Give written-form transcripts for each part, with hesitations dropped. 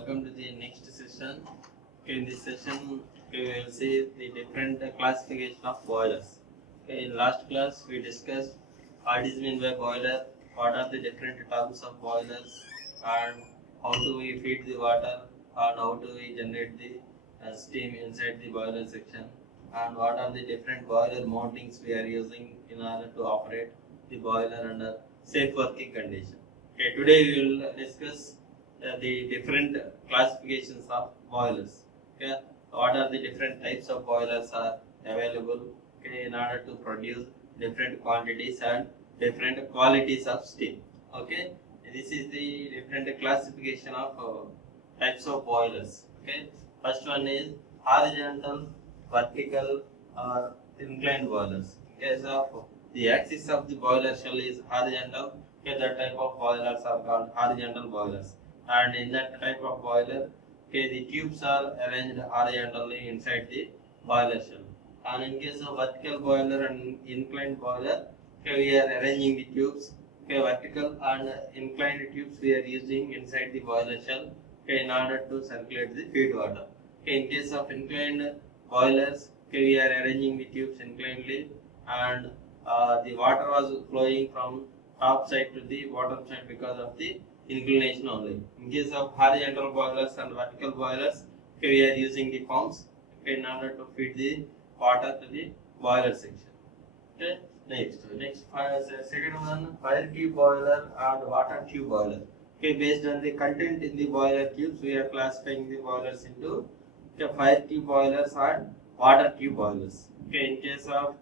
welcome to the next session. Okay, in this session, we will see the different classification of boilers. Okay, in last class, we discussed what is meant by boiler, what are the different terms of boilers, and how do we feed the water, and how do we generate the steam inside the boiler section, and what are the different boiler mountings we are using in order to operate the boiler under safe working condition. Okay, today we will discuss the different classifications of boilers. Okay, what are the different types of boilers are available, okay, in order to produce different quantities and different qualities of steam. Okay, this is the different classification of types of boilers. Okay, first one is horizontal, vertical, or inclined boilers. In case of the axis of the boiler shell is horizontal, okay, that type of boilers are called horizontal boilers. And in that type of boiler, okay, the tubes are arranged horizontally inside the boiler shell. And in case of vertical boiler and inclined boiler, okay, we are arranging the tubes, okay, vertical and inclined tubes we are using inside the boiler shell, okay, in order to circulate the feed water. Okay, in case of inclined boilers, okay, we are arranging the tubes inclinedly, and the water was flowing from top side to the bottom side because of the inclination only. In case of horizontal boilers and vertical boilers, okay, we are using the pumps, okay, in order to feed the water to the boiler section. Okay, next second one, fire tube boiler and water tube boiler. Okay, based on the content in the boiler tubes, we are classifying the boilers into, okay, fire tube boilers and water tube boilers. Okay, in case of,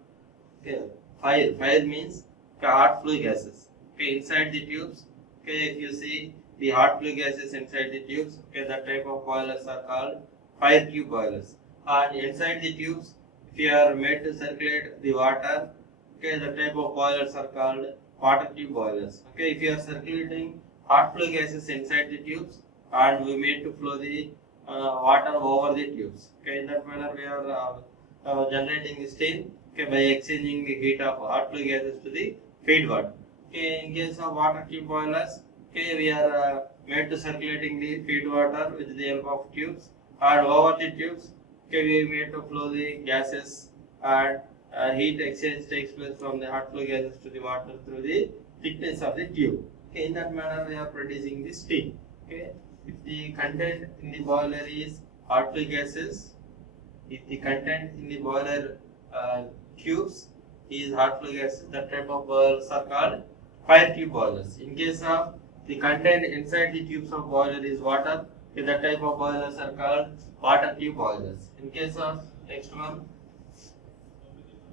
okay, fire means, okay, hot flue gases. Okay, inside the tubes. Okay, if you see the hot flue gases inside the tubes, okay, that type of boilers are called fire tube boilers. And inside the tubes, if you are made to circulate the water, okay, the type of boilers are called water tube boilers. Okay, if you are circulating hot flue gases inside the tubes and we made to flow the water over the tubes, okay, in that manner we are generating the steam, okay, by exchanging the heat of hot flue gases to the feed water. Okay, in case of water tube boilers, okay, we are made to circulating the feed water with the help of tubes, and over the tubes, okay, we made to flow the gases, and heat exchange takes place from the hot flue gases to the water through the thickness of the tube. Okay, in that manner we are producing the steam. Okay, if the content in the boiler is hot flue gases, if the content in the boiler tubes is hot flue gases, that type of boilers are called fire tube boilers. In case of the content inside the tubes of boiler is water, okay, that type of boilers are called water tube boilers. In case of next one,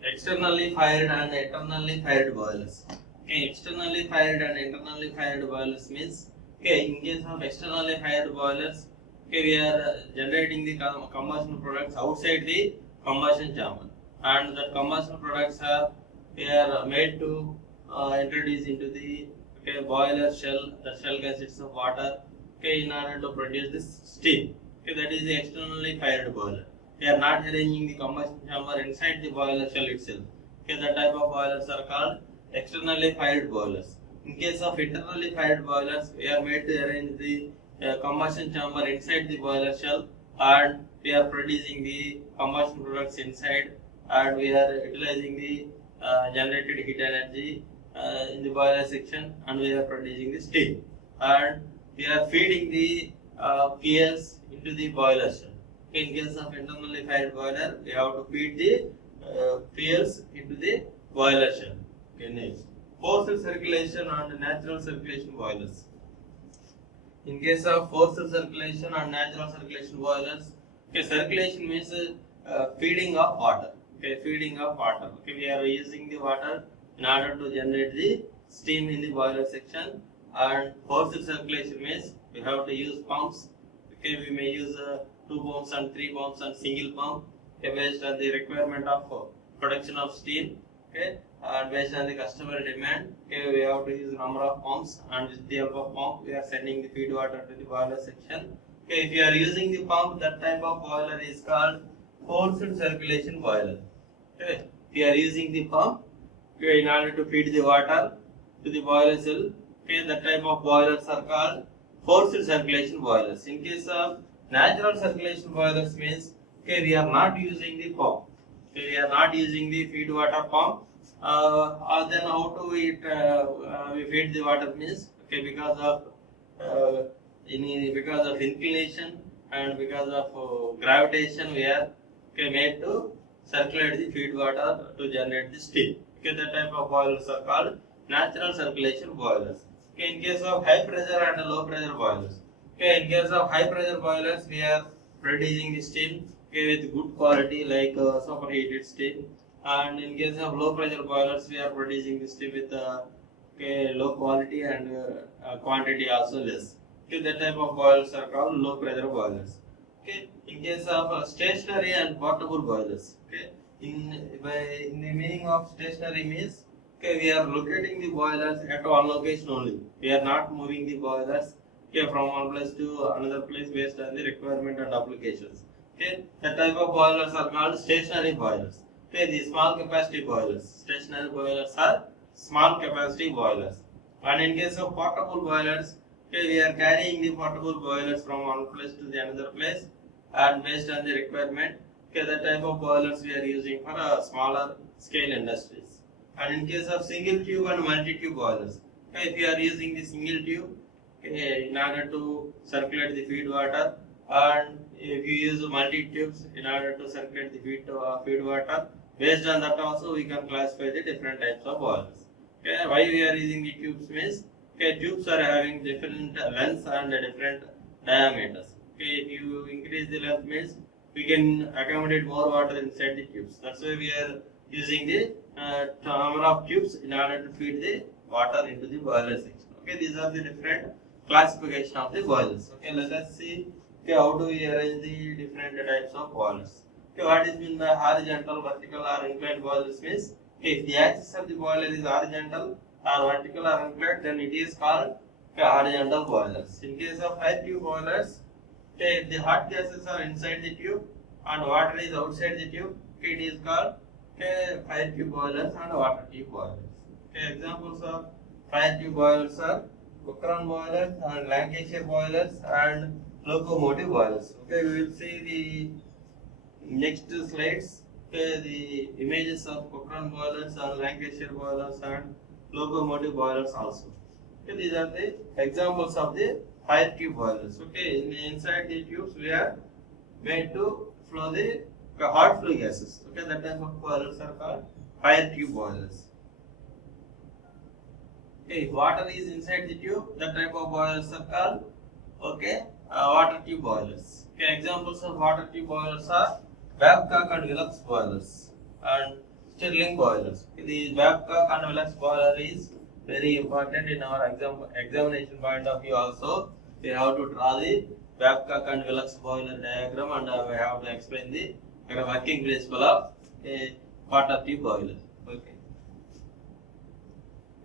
externally fired and internally fired boilers. Okay, externally fired and internally fired boilers means, okay, in case of externally fired boilers, okay, we are generating the combustion products outside the combustion chamber, and the combustion products are, they are made to introduce into the, okay, boiler shell. The shell consists of water, okay, in order to produce this steam. Okay, that is the externally fired boiler. We are not arranging the combustion chamber inside the boiler shell itself. Okay, that type of boilers are called externally fired boilers. In case of internally fired boilers, we are made to arrange the combustion chamber inside the boiler shell, and we are producing the combustion products inside, and we are utilizing the generated heat energy in the boiler section, and we are producing the steam, and we are feeding the fuels into the boiler shell. Okay, in case of internally fired boiler, we have to feed the fuels into the boiler shell. Okay, next, forced circulation and natural circulation boilers. In case of forced circulation and natural circulation boilers, okay, circulation means feeding of water. Okay, feeding of water. Okay, we are using the water in order to generate the steam in the boiler section. And forced circulation means we have to use pumps. Okay, we may use 2 pumps and 3 pumps and single pump, okay, based on the requirement of production of steam. Okay, and based on the customer demand, okay, we have to use number of pumps, and with the help of pump we are sending the feed water to the boiler section. Okay, if you are using the pump, that type of boiler is called forced circulation boiler. Okay, if you are using the pump, okay, in order to feed the water to the boiler cell, okay, that type of boilers are called forced circulation boilers. In case of natural circulation boilers means, okay, we are not using the pump. Okay, we are not using the feed water pump. Then how do we feed the water means, okay, because of because of inclination and because of gravitation, we are, okay, made to circulate the feed water to generate the steam. Okay, that type of boilers are called natural circulation boilers. Okay, in case of high pressure and low pressure boilers. Okay, in case of high pressure boilers, we are producing the steam, okay, with good quality like superheated steam. And in case of low pressure boilers, we are producing the steam with okay, low quality and quantity also less. Okay, that type of boilers are called low pressure boilers. Okay, in case of stationary and portable boilers. Okay, in the meaning of stationary means, okay, we are locating the boilers at one location only. We are not moving the boilers, okay, from one place to another place based on the requirement and applications. Okay, that type of boilers are called stationary boilers. Okay, the small capacity boilers. Stationary boilers are small capacity boilers. And in case of portable boilers, okay, we are carrying the portable boilers from one place to the another place, and based on the requirement, okay, that type of boilers we are using for smaller scale industries. And in case of single tube and multi-tube boilers, okay, if you are using the single tube, okay, in order to circulate the feed water, and if you use multi-tubes in order to circulate the feed water, based on that also we can classify the different types of boilers. Okay, why we are using the tubes means, okay, tubes are having different lengths and different diameters. Okay, if you increase the length means we can accommodate more water inside the tubes. That's why we are using the number of tubes in order to feed the water into the boiler section. Okay, these are the different classification of the boilers. Okay, let us see, okay, how do we arrange the different types of boilers. Okay, what is meant by horizontal, vertical or inclined boilers means, okay, if the axis of the boiler is horizontal or vertical or inclined, then it is called, okay, horizontal boilers. In case of high tube boilers, okay, if the hot gases are inside the tube and water is outside the tube, okay, it is called, okay, fire tube boilers and water tube boilers. Okay, examples of fire tube boilers are Cochrane boilers and Lancashire boilers and locomotive boilers. Okay, we will see the next slides, okay, the images of Cochrane boilers and Lancashire boilers and locomotive boilers also. Okay, these are the examples of the fire tube boilers. Okay, inside the tubes we are made to flow the hot flue gases. Okay, that type of boilers are called fire tube boilers. Okay, if water is inside the tube, that type of boilers are called, okay, water tube boilers. Okay, examples of water tube boilers are Babcock and Willox boilers and Stirling boilers. Okay, the Babcock and Willox boiler is very important in our examination point of view also. We have to draw the Babcock and Willox boiler diagram, and we have to explain the working principle of a water tube boiler. Okay.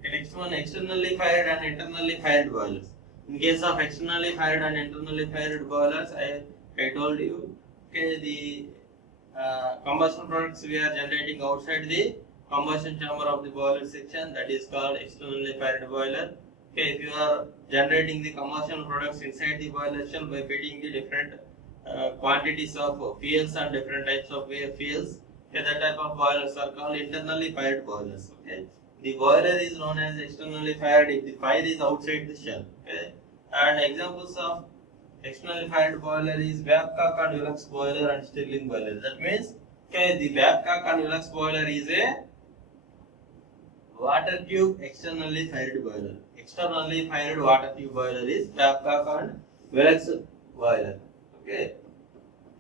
Next one, externally fired and internally fired boilers. In case of externally fired and internally fired boilers, I told you, okay, the combustion products we are generating outside the combustion chamber of the boiler section, that is called externally fired boiler. Okay, if you are generating the combustion products inside the boiler shell by feeding the different quantities of fuels and different types of fuels, okay, that type of boilers are called internally fired boilers. Okay, the boiler is known as externally fired if the fire is outside the shell. Okay, and examples of externally fired boiler is Babcock and Willox boiler and Stirling boiler. That means, okay, the Babcock and Willox boiler is a water tube externally fired boiler. Externally fired water tube boiler is Babcock and Willox boiler. Okay,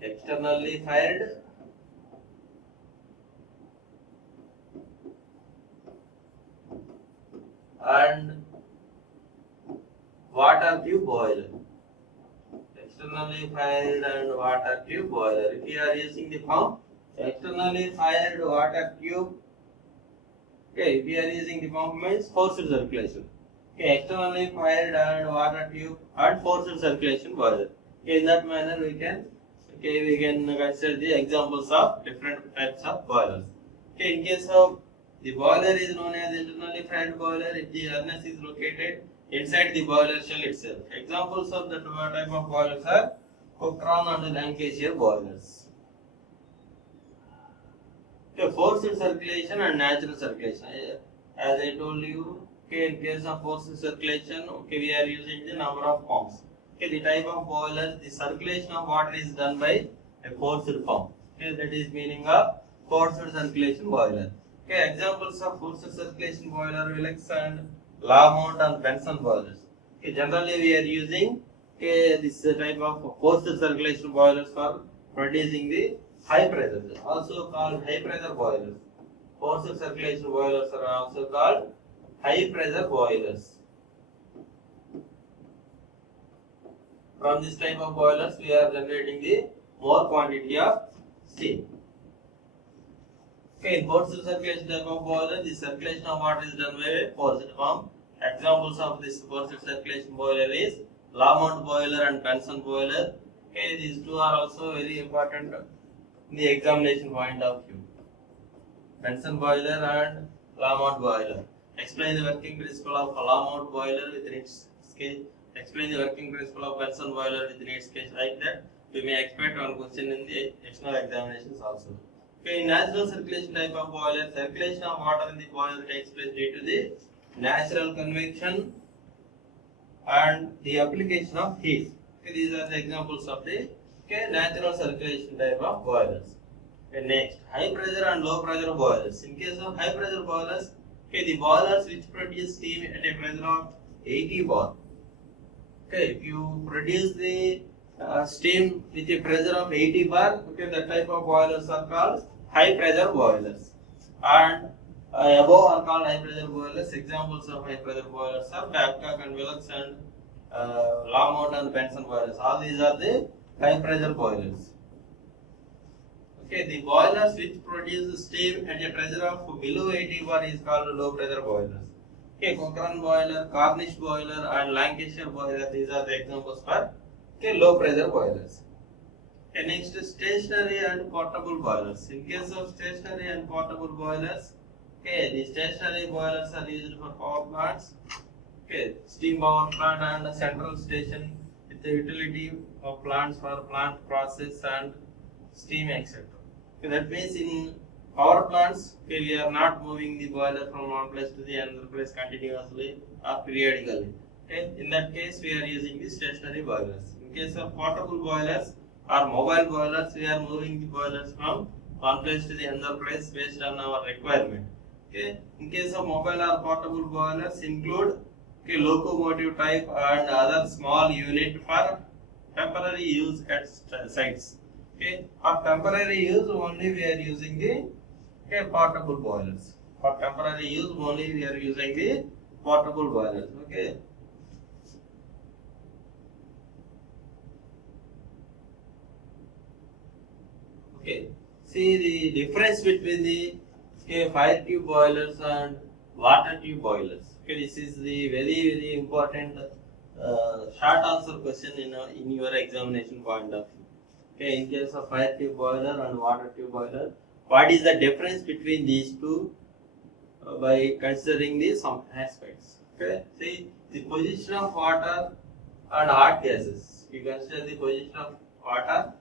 externally fired and water tube boiler. Externally fired and water tube boiler. If you are using the pump, externally fired water tube. Okay, if you are using the pump means forced circulation. Okay, externally fired and water tube and forced circulation boiler. Okay, in that manner we can consider the examples of different types of boilers. Okay, in case of the boiler is known as internally fired boiler if the furnace is located inside the boiler shell itself. Examples of the type of boilers are Cochrane and Lancashire boilers. Okay, forced circulation and natural circulation. As I told you, okay, in case of forced circulation, okay, we are using the number of pumps. Okay, the type of boiler, the circulation of water is done by a forced pump. Okay, that is meaning of forced circulation boiler. Okay, examples of forced circulation boiler, Wilks and Lamont and Benson boilers. Okay, generally we are using this type of forced circulation boilers for producing the high pressure, also called high pressure boilers. Forced circulation boilers are also called high pressure boilers. From this type of boilers, we are generating the more quantity of steam. Okay, in forced circulation type of boiler, the circulation of water is done by a forced pump. Examples of this forced circulation boiler is Lamont boiler and Benson boiler. Okay, these two are also very important in the examination point of view. Benson boiler and Lamont boiler. Explain the working principle of Lamont boiler within its scale. Explain the working principle of Benson boiler within its case. Like that, we may expect one question in the external examinations also. Okay, in natural circulation type of boiler, circulation of water in the boiler takes place due to the natural convection and the application of heat. Okay, these are the examples of the natural circulation type of boilers. Okay, next, high pressure and low pressure boilers. In case of high pressure boilers, okay, the boilers which produce steam at a pressure of 80 bar. Okay, if you produce the steam with a pressure of 80 bar, okay, that type of boilers are called high pressure boilers. And above are called high pressure boilers. Examples of high pressure boilers are Babcock and Wilks and Lamont and Benson boilers. All these are the high pressure boilers. Okay, the boilers which produce steam at a pressure of below 80 bar is called low pressure boilers. Okay, Cochrane boiler, Cornish boiler and Lancashire boiler, these are the examples for low pressure boilers. Okay, next, stationary and portable boilers. In case of stationary and portable boilers, okay, the stationary boilers are used for power plants, okay, steam power plant and central station with the utility of plants for plant process and steam, etc. Okay, that means in power plants, okay, we are not moving the boiler from one place to the another place continuously or periodically. Okay, in that case, we are using the stationary boilers. In case of portable boilers or mobile boilers, we are moving the boilers from one place to the another place based on our requirement. Okay, in case of mobile or portable boilers, include locomotive type and other small unit for temporary use at sites. Okay, for temporary use only we are using the portable boilers. For temporary use only we are using the portable boilers. Okay. Okay. See the difference between the fire tube boilers and water tube boilers. Okay, this is the very important short answer question in your examination point of view. Okay, in case of fire tube boiler and water tube boiler, what is the difference between these two by considering some aspects? Okay, see the position of water and hot gases. You consider the position of water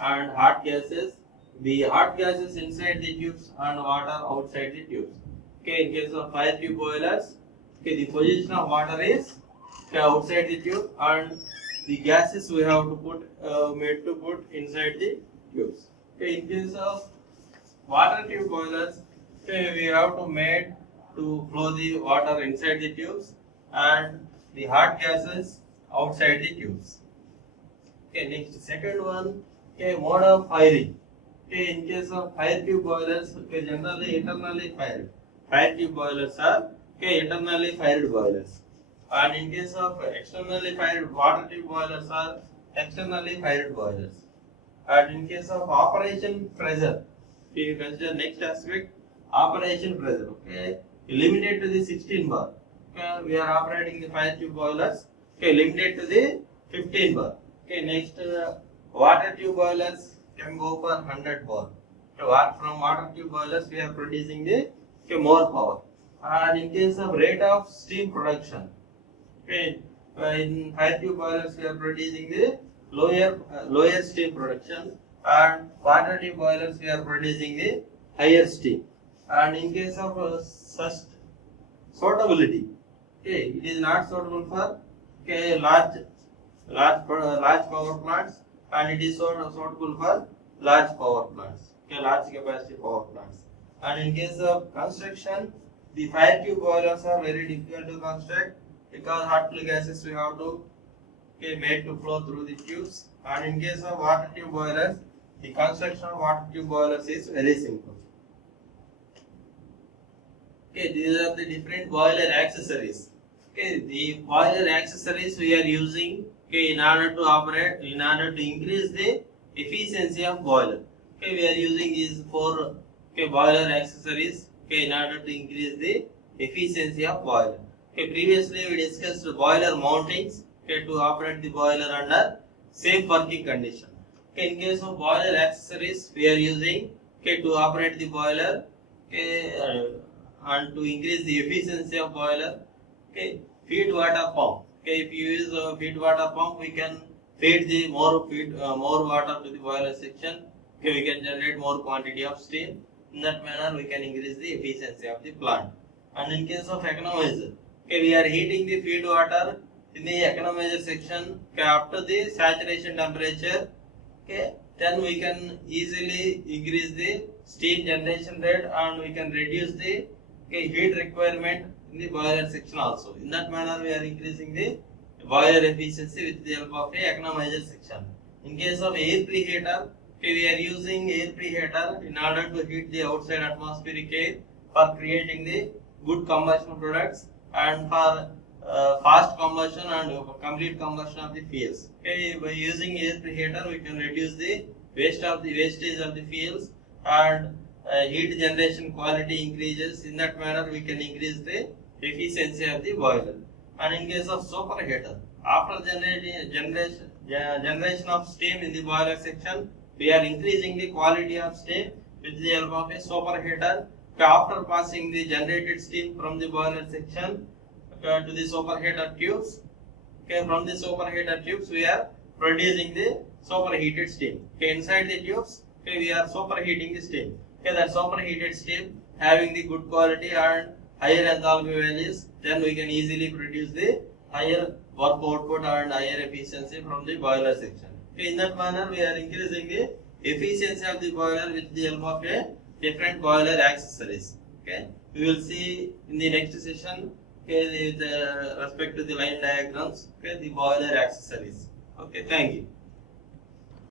and hot gases. The hot gases inside the tubes and water outside the tubes. Okay, in case of fire tube boilers, okay, the position of water is outside the tube and the gases we have to made to put inside the tubes. Okay, in case of water tube boilers, okay, we have to made to flow the water inside the tubes and the hot gases outside the tubes. Okay, next, second one, okay, mode of firing. Okay, in case of fire tube boilers, okay, generally internally fired. Fire tube boilers are internally fired boilers. And in case of externally fired water tube boilers are externally fired boilers. And in case of operation pressure, you consider next aspect, operation pressure. Okay, limited to the 16 bar. Okay, we are operating the fire tube boilers. Okay, limited to the 15 bar. Okay, next water tube boilers can go for 100 bar. So from water tube boilers we are producing the more power. And in case of rate of steam production, Okay, in fire tube boilers we are producing the lower steam production, and water tube boilers we are producing the higher steam. And in case of such suitability, okay, it is not suitable for large power plants, and it is suitable for large power plants, okay, large capacity power plants. And in case of construction, the fire tube boilers are very difficult to construct because hot flue gases we have to made to flow through the tubes. And in case of water tube boilers, the construction of water tube boilers is very simple. Okay, these are the different boiler accessories. Okay, the boiler accessories we are using, okay, in order to increase the efficiency of boiler. Okay, we are using these four boiler accessories, okay, in order to increase the efficiency of boiler. Okay, previously we discussed boiler mountings, okay, to operate the boiler under safe working condition. Okay, in case of boiler accessories, we are using, okay, to operate the boiler, okay, and to increase the efficiency of boiler. Okay, feed water pump. Okay, if you use a feed water pump, we can feed the more water to the boiler section. Okay, we can generate more quantity of steam. In that manner, we can increase the efficiency of the plant. And in case of economizer, okay, we are heating the feed water in the economizer section, okay, up to the saturation temperature. Okay, then we can easily increase the steam generation rate, and we can reduce the heat requirement in the boiler section also. In that manner, we are increasing the boiler efficiency with the help of a economizer section. In case of air preheater, okay, we are using air preheater in order to heat the outside atmospheric air for creating the good combustion products and for fast combustion and complete combustion of the fuels. Okay, by using air preheater, we can reduce the wastage of the fuels, and heat generation quality increases. In that manner, we can increase the efficiency of the boiler. And in case of superheater, after generation of steam in the boiler section, we are increasing the quality of steam with the help of a superheater. After passing the generated steam from the boiler section to the superheater tubes, okay, from the superheater tubes we are producing the superheated steam. Okay, inside the tubes, okay, we are superheating the steam. Okay, that superheated steam having the good quality and higher enthalpy values, then we can easily produce the higher work output and higher efficiency from the boiler section. Okay, in that manner, we are increasing the efficiency of the boiler with the help of a different boiler accessories. Okay, we will see in the next session, okay, with respect to the line diagrams, okay, the boiler accessories. Okay, thank you.